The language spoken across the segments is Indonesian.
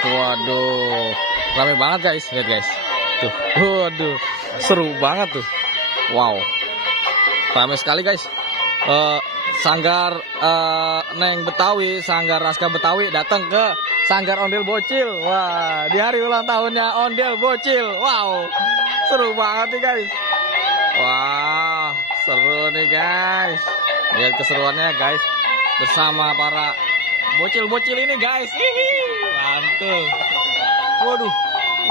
Waduh, rame banget guys, lihat guys. Tuh, waduh, seru banget tuh. Wow, rame sekali guys. Sanggar Neng Betawi, Sanggar Raska Betawi datang ke Sanggar Ondel Bocil. Wah, di hari ulang tahunnya Ondel Bocil. Wow, seru banget nih guys. Wah, seru nih guys. Lihat keseruannya guys, bersama para bocil-bocil ini guys. Hihi, mantul. Waduh,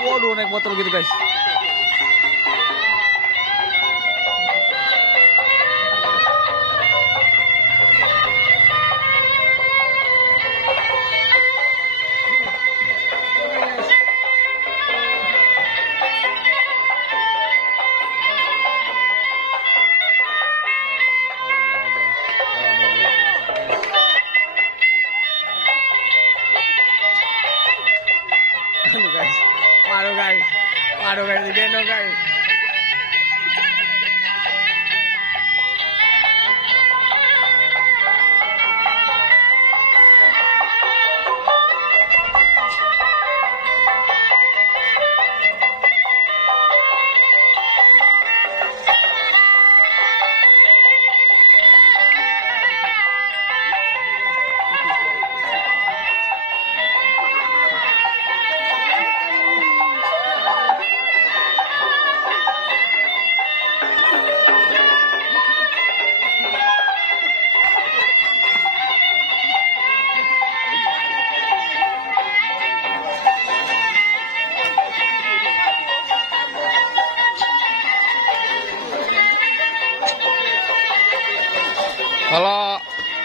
waduh naik motor gitu guys. Waduh guys, digendong guys.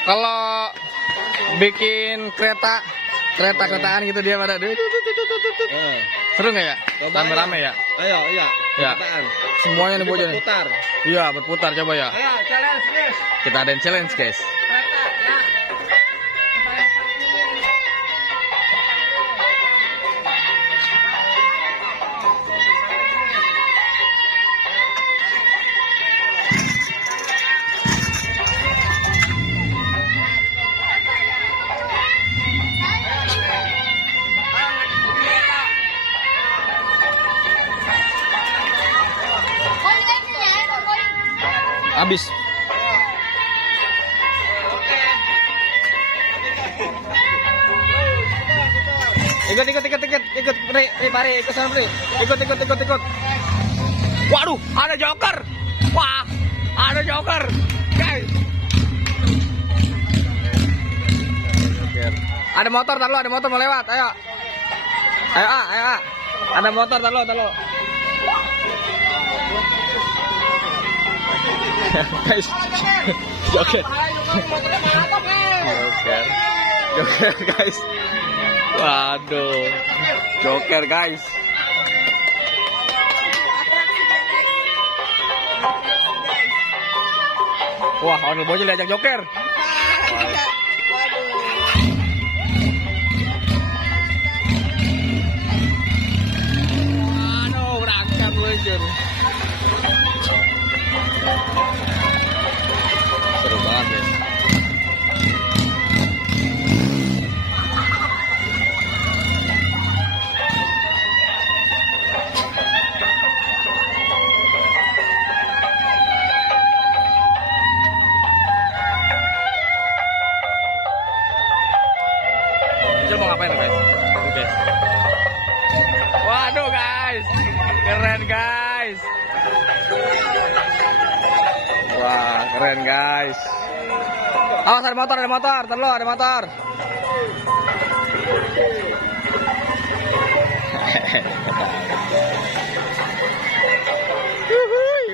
Kalau bikin kereta-keretaan gitu dia pada seru nggak ya? Rame-rame ya? Ayo, iya. Ya. Semuanya nih bocil. Berputar. Iya, berputar coba ya. Ayo, challenge guys. Kita adain challenge guys. Habis. Ikut, Pri, ikut sana Pri. Ikut. Waduh, ada joker. Wah, ada joker. Guys. Ada motor, tar lo, ada motor mau lewat. Ayo. Ayo. Ada motor, tar lo. Guys, joker guys. Waduh, joker guys. Wah, Ondel Bocil diajak joker. Waduh, berangkat bocil. Seru banget ya. Bocil mau ngapain guys? Waduh guys, keren guys. Wah, keren guys. Awas ada motor, terlalu ada motor.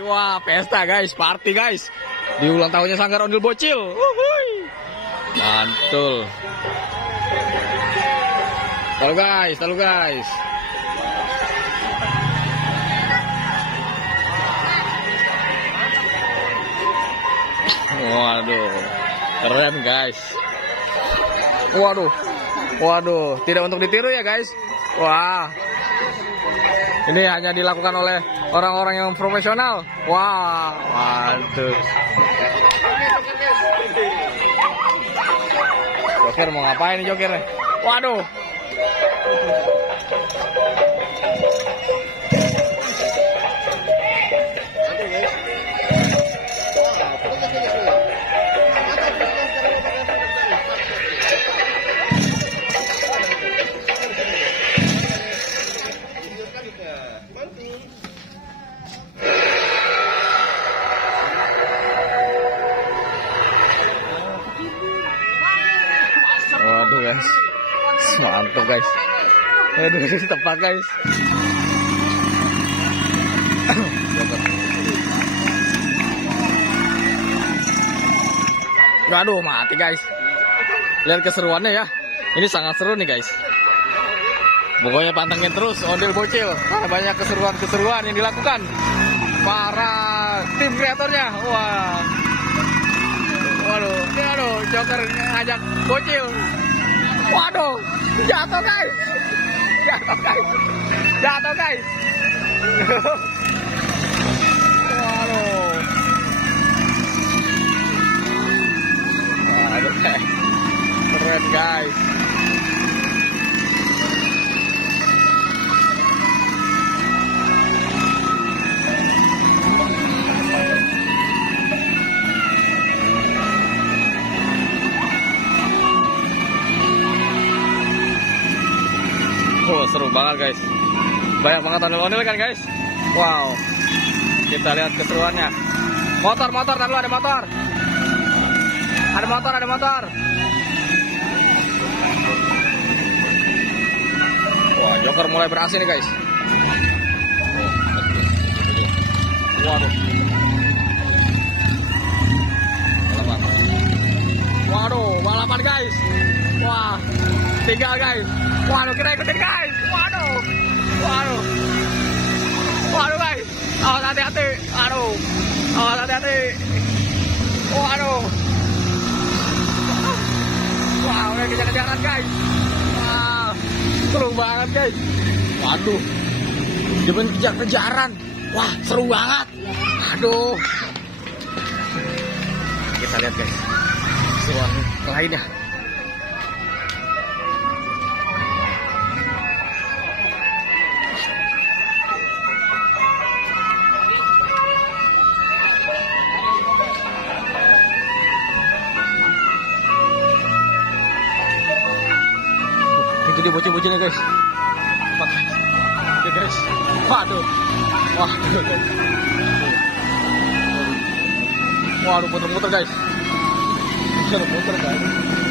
Wah, pesta guys, party guys. Di ulang tahunnya Sanggar Ondel Bocil. Mantul. Tahu guys. Waduh, keren guys. Waduh, tidak untuk ditiru ya guys. Wah, ini hanya dilakukan oleh orang-orang yang profesional. Wah, mantap. Joker mau ngapain nih joker? Waduh, Waduh guys, mantap guys. Aduh, tepat guys. Waduh, mati guys. Lihat keseruannya ya. Ini sangat seru nih guys. Pokoknya pantengin terus Ondel Bocil. Karena banyak keseruan-keseruan yang dilakukan para tim kreatornya. Wah. Waduh, Joker ngajak Bocil. Waduh, jatuh guys. Jatuh guys. Waduh. Waduh guys. Keren guys. Oh, seru banget guys. Banyak banget ondel-ondel kan guys. Wow. Kita lihat keseruannya. Motor, tahan dulu, ada motor. Ada motor. Wah, Joker mulai beraksi nih guys. Waduh, balapan guys. Wah, tinggal guys. Waduh, kita ikutin guys. Waduh guys. Awas hati-hati. Awas hati-hati. Waduh. Wah, udah kejar-kejaran guys. Wah, seru banget guys. Waduh, dia kejar-kejaran. Wah, seru banget. Aduh. Kita lihat guys keseruan lainnya. Itu dia bocil-bocilnya guys. Oke guys. Waduh guys. Waduh, muter-muter guys. Muter guys.